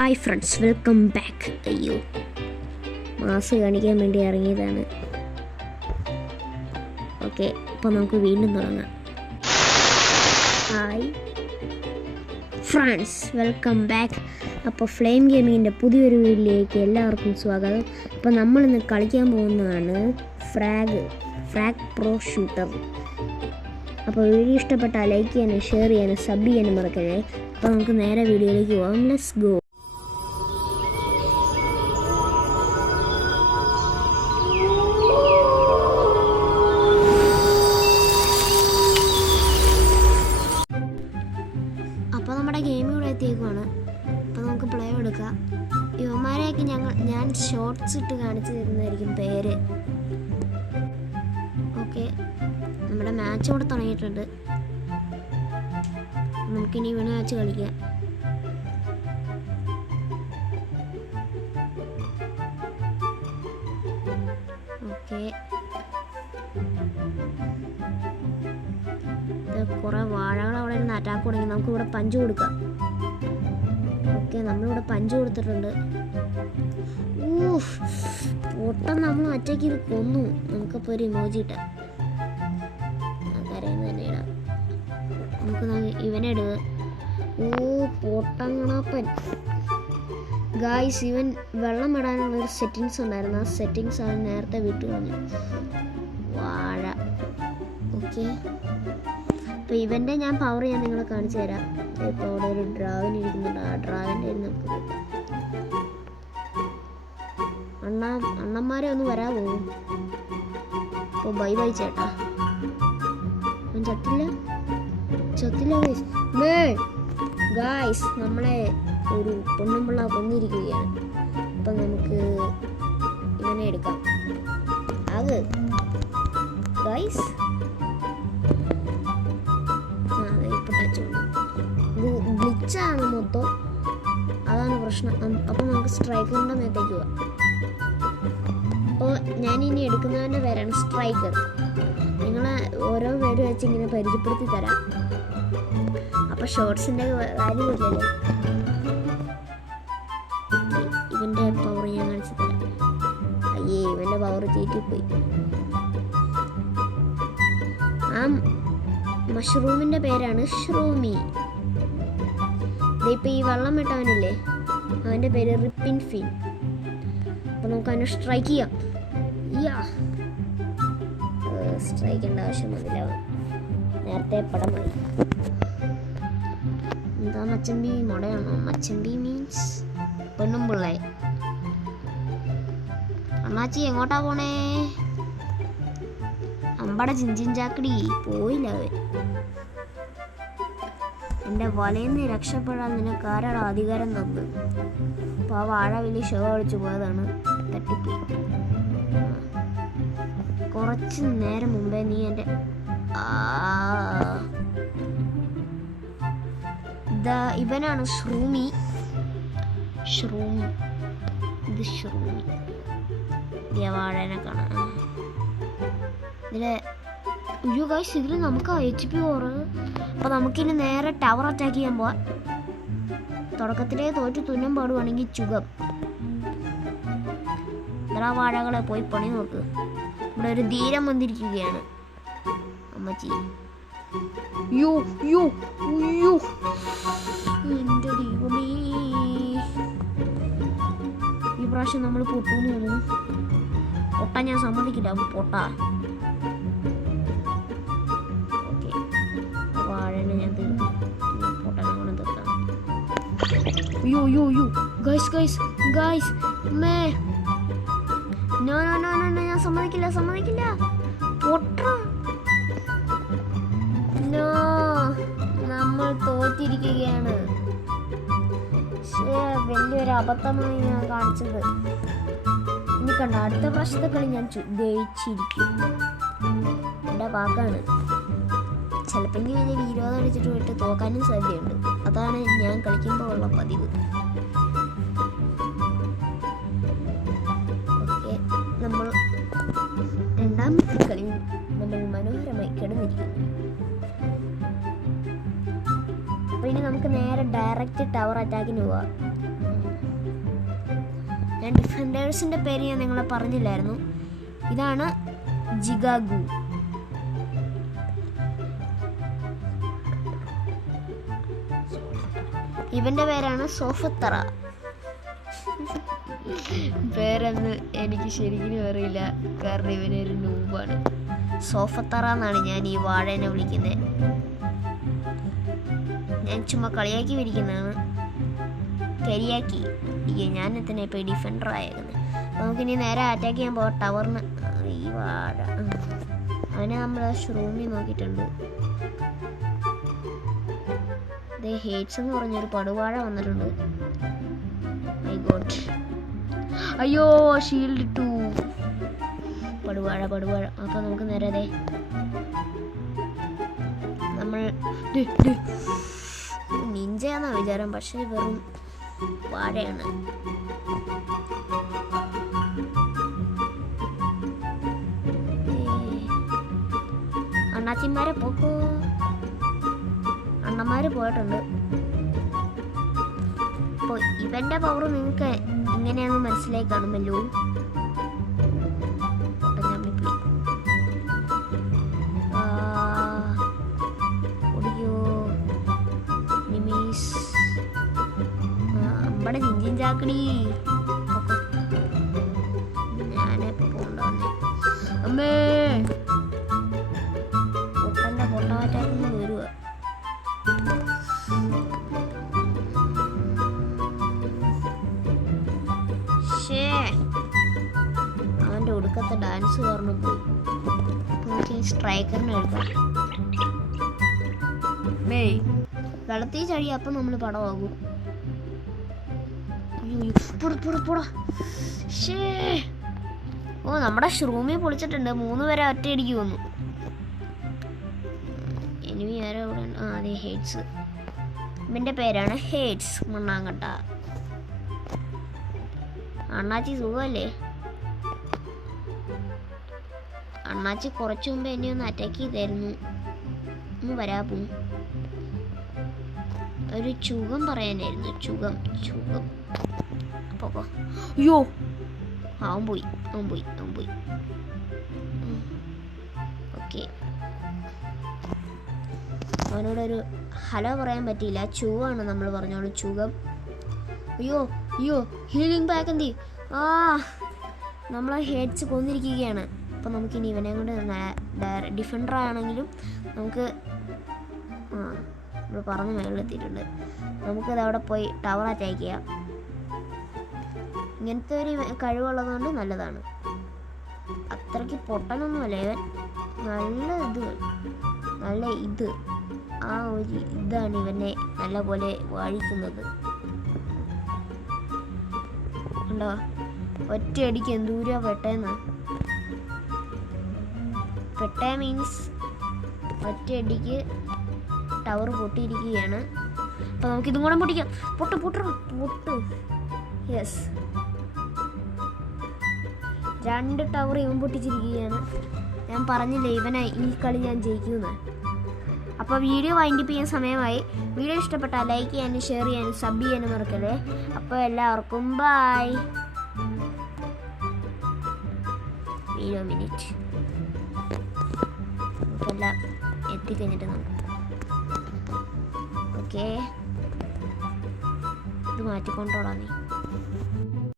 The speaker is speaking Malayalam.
Hi friends, welcome back. അയ്യോ, മാസ് കാണിക്കാൻ വേണ്ടി ഇറങ്ങിയതാണ്. ഓക്കെ, അപ്പോൾ നമുക്ക് വീണ്ടും തുടങ്ങാം. Hi friends, welcome back. അപ്പോൾ ഫ്ലെയിം ഗെയിമിങ്ങിൻ്റെ പുതിയൊരു വീഡിയോയിലേക്ക് എല്ലാവർക്കും സ്വാഗതം. അപ്പോൾ നമ്മളിന്ന് കളിക്കാൻ പോകുന്നതാണ് ഫ്രാഗ് പ്രോ ഷൂട്ടർ. അപ്പോൾ വീഡിയോ ഇഷ്ടപ്പെട്ടാൽ ലൈക്ക് ചെയ്യാനും ഷെയർ ചെയ്യാനും സബ് ചെയ്യാനും മറക്കരുത്. അപ്പോൾ നമുക്ക് നേരെ വീഡിയോയിലേക്ക് പോകാം. Let's go. അപ്പോൾ നമ്മുടെ ഗെയിം ഇവിടെ എത്തിയേക്കുവാണ്. അപ്പോൾ നമുക്ക് പ്ലേ എടുക്കാം. ഇവന്മാരെയൊക്കെ ഞാൻ ഷോർട്ട്സ് ഇട്ട് കാണിച്ചു തരുന്നതായിരിക്കും പേര്. ഓക്കെ, നമ്മുടെ മാച്ച് ഇവിടെ തുടങ്ങിയിട്ടുണ്ട്. നമുക്കിനി ഇവനെ മാച്ച് കളിക്കാം. ഓക്കെ, കുറേ വാഴകൾ അവിടെ നിന്ന് അറ്റാക്ക് തുടങ്ങി. നമുക്കിവിടെ പഞ്ച് കൊടുക്കാം. ഓക്കെ, നമ്മളിവിടെ പഞ്ച് കൊടുത്തിട്ടുണ്ട്. പൊട്ടം നമ്മൾ അറ്റാക്ക് ചെയ്ത് കൊന്നു. നമുക്കപ്പോൾ ഒരു ഇമോജി ഇട്ടാം. കരയുന്ന തന്നെ ഇടാം. നമുക്ക് ഇവനെ ഇടുക. പൊട്ടങ്ങണപ്പൻ ഗായ്സ്. ഇവൻ വെള്ളം ഇടാനുള്ളൊരു സെറ്റിങ്സ് ഉണ്ടായിരുന്നു. ആ സെറ്റിങ്സ് അവൻ നേരത്തെ വിട്ടു കളഞ്ഞു. വാഴ. ഓക്കെ, അപ്പോൾ ഇവൻ്റെ ഞാൻ പവർ ഞാൻ നിങ്ങളെ കാണിച്ചു തരാം. ഇപ്പോൾ അവിടെ ഒരു ഡ്രാഗൻ ഇരിക്കുന്നുണ്ട്. ആ ഡ്രാഗൻ്റെ നമുക്ക് അണ്ണന്മാരെ ഒന്ന് വരാമോ? അപ്പോൾ ബൈ ബൈ ചേട്ടാ. അവൻ ചത്തില്ല ഗായ്സ്. നമ്മളെ ഒരു പൊണ്ണുമ്പിള്ള കൊന്നിരിക്കുകയാണ്. അപ്പം നമുക്ക് ഇവനെ എടുക്കാം. അത് ഗായ്സ് ഇപ്പം ടച്ച് ഇത് ഗ്ലിച്ചാണ് മൊത്തം. അതാണ് പ്രശ്നം. അപ്പം നമുക്ക് സ്ട്രൈക്കറിൻ്റെ മേത്തേക്ക് പോവാം. അപ്പോൾ ഞാനിനി എടുക്കുന്നതിൻ്റെ പേരാണ് സ്ട്രൈക്കർ. നിങ്ങളെ ഓരോ പേര് വെച്ച് ഇങ്ങനെ പരിചയപ്പെടുത്തി തരാം. അപ്പോൾ ഷോർട്സിൻ്റെ കാര്യമില്ലല്ലോ. ഇവൻ്റെ പവർ ഞാൻ കാണിച്ചു തരാം. അയ്യേ, ഇവൻ്റെ പവർ തീറ്റിപ്പോയി. ആ മഷ്റൂമിൻ്റെ പേരാണ് ഷ്റൂമി. ഇതിപ്പോൾ ഈ വെള്ളം വിട്ടവനില്ലേ, അവൻ്റെ പേര് റിപ്പിൻ ഫിൻ. അപ്പോൾ നമുക്ക് അവനെ സ്ട്രൈക്ക് ചെയ്യാം. സ്ട്രൈക്കേണ്ട ആവശ്യം വന്നില്ല, നേരത്തെ പടമായി. എന്താ മച്ചമ്പി മുടയാണോ? മച്ചമ്പി മീൻസ് പെണ്ണും പിള്ളേ. അണ്ണാച്ചി എങ്ങോട്ടാ പോണേ? അമ്പട ചിഞ്ചിൻ ചാക്കടി പോയില്ല അവൻ. എൻ്റെ വലയിന്ന് രക്ഷപ്പെടാൻ നിനക്ക് ആരാടാ അധികാരം തന്നു? അപ്പോൾ ആ വാഴ വലിയ ഷോ അടിച്ചു പോയതാണ്. തട്ടിപ്പോയി. കുറച്ച് നേരം മുമ്പേ നീ എൻ്റെ ഇവനാണ് ഷ്റൂമി. ഇത് ഷ്റൂമി. വാഴനെ കാണാം. ഇതിൽ നമുക്ക് HP കുറവ്. അപ്പോൾ നമുക്കിനി നേരെ ടവർ അറ്റാക്ക് ചെയ്യാൻ പോവാം. തുടക്കത്തിലേ തോറ്റ് തുന്നം പാടുവാണെങ്കിൽ ചുഖം. ഇത്ര വാഴകളെ പോയി പണി നോക്ക്. ഇവിടെ ഒരു ധീരം വന്നിരിക്കുകയാണ് അമ്മച്ചി. എൻ്റെ ദൈവമേ, ഈ പ്രാവശ്യം നമ്മൾ പൊട്ടൂന്ന് തോന്നുന്നു. പൊട്ടാൻ ഞാൻ സമ്മതിക്കില്ല. പൊട്ടാ. ഓക്കെ, വാഴനെ ഞാൻ തീർന്നു. പൊട്ടാനെ കൊണ്ട് തീർക്കാം. ഗൈസ് മേ നോ ഞാൻ സമ്മതിക്കില്ല. പൊട്ട. നോ, നമ്മൾ തോറ്റിരിക്കുകയാണ്. വലിയൊരു അബദ്ധമാണ് ഞാൻ കാണിച്ചത്. ഇനി കണ്ട, അടുത്ത പ്രാവശ്യത്തെ കളി ഞാൻ ജയിച്ചിരിക്കും. എൻ്റെ വാക്കാണ്. ചിലപ്പോൾ വലിയ വിരോധം അടിച്ചിട്ട് പോയിട്ട് തോക്കാനും സാധ്യതയുണ്ട്. അതാണ് ഞാൻ കളിക്കുമ്പോൾ ഉള്ള പതിവ്. ഓക്കെ, നമ്മൾ രണ്ടാമത്തെ കളി നമ്മൾ മനോഹരമായി കിടന്നിരിക്കുന്നു. അപ്പോൾ ഇനി നമുക്ക് നേരെ ഡയറക്റ്റ് ടവർ അറ്റാക്കിന് പോവാം. ഞാൻ ഡിഫൻഡേഴ്സിൻ്റെ പേര് ഞാൻ നിങ്ങളെ പറഞ്ഞില്ലായിരുന്നു. ഇതാണ് ജിഗാഗു. ഇവൻ്റെ പേരാണ് സോഫത്തറ. പേരെന്ന് എനിക്ക് ശരിക്കും അറിയില്ല, കാരണം ഇവനൊരു നൂബാണ്. സോഫത്തറ എന്നാണ് ഞാൻ ഈ വാഴേനെ വിളിക്കുന്നത്. ഞാൻ ചുമ്മാ കളിയാക്കി വിരിക്കുന്നതാണ്, കരിയാക്കി. ഞാൻ എത്തന്നെ ഇപ്പോൾ ഡിഫൻഡർ ആയിരുന്നു. നമുക്കിനി നേരെ അറ്റാക്ക് ചെയ്യാൻ പോകാം ടവറിന്. ഈ വാഴ അവനെ നമ്മൾ ഷൂമിൽ നോക്കിയിട്ടുണ്ട്. ദേ ഹേറ്റ്സ് എന്ന് പറഞ്ഞൊരു പടുവാഴ വന്നിട്ടുണ്ട്. ഐ ഗോട്ട്, അയ്യോ ഷീൽഡ് ടു. പടുവാഴ. അപ്പോൾ നമുക്ക് നേരെ നമ്മൾ നിഞ്ചയാന്നാ വിചാരം, പക്ഷേ വെറും വാഴയാണ്. അണ്ണാച്ചിമാരെ പോക്കോ, അണ്ണന്മാര് പോയിട്ടുണ്ട്. അപ്പോൾ ഇവന്റെ പവർ നിങ്ങൾക്ക് എങ്ങനെയാണെന്ന് മനസ്സിലായി കാണുമല്ലോ. നമ്മുടെ ജിഞ്ചിൻ ചാക്കടി ഞാനെപ്പോ ഉണ്ടാവുന്നേ. അമ്മേ പൊട്ടന്റെ പൊട്ടമാറ്റാക്കുന്നു വരുക. അവന്റെ ഒടുക്കത്തെ ഡാൻസ് കാരണം പോയി. നമുക്ക് സ്ട്രൈക്കറിനെ എടുക്കാം. വെള്ളത്തിൽ ചഴി, അപ്പം നമ്മൾ പടമാകും. ഓ നമ്മുടെ ഷ്രൂമി പൊളിച്ചിട്ടുണ്ട്. 3 പേരെ ഒറ്റയടിക്ക് വന്നു. എനിമി ആരോ അവിടെ. അതെ ഹേറ്റ്സ്. ഇവന്റെ പേരാണ് ഹേറ്റ്സ് മണ്ണാങ്കട്ട. അണ്ണാച്ചി സുഖമല്ലേ? അണ്ണാച്ചി കുറച്ചു മുമ്പ് എന്നെ ഒന്ന് അറ്റാക്ക് ചെയ്തായിരുന്നു. ഒന്ന് വരാപ്പോ ഒരു ചുകം പറയാനായിരുന്നു. ചുകം. അപ്പൊ അയ്യോ അവൻ പോയി. ഓക്കെ, അവനോടൊരു ഹലോ പറയാൻ പറ്റിയില്ല. ചുവാണ് നമ്മൾ പറഞ്ഞോളൂ, ചുകം. അയ്യോ ഹീലിംഗ് പാക്ക് എന്തി. നമ്മളെ ഹേറ്റ്സ് കൊന്നിരിക്കുകയാണ്. അപ്പം നമുക്കിനി ഇവനെ കൊണ്ട് ഡിഫൻഡർ ആണെങ്കിലും നമുക്ക് നമ്മൾ പറഞ്ഞ മേളിലെത്തിയിട്ടുണ്ട്. നമുക്കത് അവിടെ പോയി ടവർ അറ്റാക്ക് ചെയ്യാം. ഇങ്ങനത്തെ ഒരു കഴിവുള്ളതുകൊണ്ട് നല്ലതാണ്. അത്രയ്ക്ക് പൊട്ടനൊന്നുമല്ല ഇവൻ. നല്ല ഇത് ആ ഒരു ഇതാണ് ഇവനെ നല്ല പോലെ വാഴിക്കുന്നത്. ഉണ്ടോ ഒറ്റയടിക്ക് എന്തൂരാ പെട്ടേന്ന്. പെട്ടേ മീൻസ് ഒറ്റയടിക്ക് ടവർ പൊട്ടിയിരിക്കുകയാണ്. അപ്പോൾ നമുക്കിതും കൂടെ പൊട്ടിക്കാം. പൊട്ട്. യെസ്, 2 ടവർ ഇവൻ പൊട്ടിച്ചിരിക്കുകയാണ്. ഞാൻ പറഞ്ഞില്ലേ ഇവനെ ഈ കളി ഞാൻ ജയിക്കുമെന്ന്. അപ്പോൾ വീഡിയോ വൈൻഡപ്പ് ചെയ്യാൻ സമയമായി. വീഡിയോ ഇഷ്ടപ്പെട്ടാൽ ലൈക്ക് ചെയ്യാനും ഷെയർ ചെയ്യാനും സബ് ചെയ്യാനും മറക്കല്ലേ. അപ്പോൾ എല്ലാവർക്കും ബൈ. മിനിറ്റ് നമുക്കെല്ലാം എത്തിക്കഴിഞ്ഞിട്ട് നമുക്ക് ഓക്കെ ഇത് മാറ്റിക്കൊണ്ടോടാ നീ.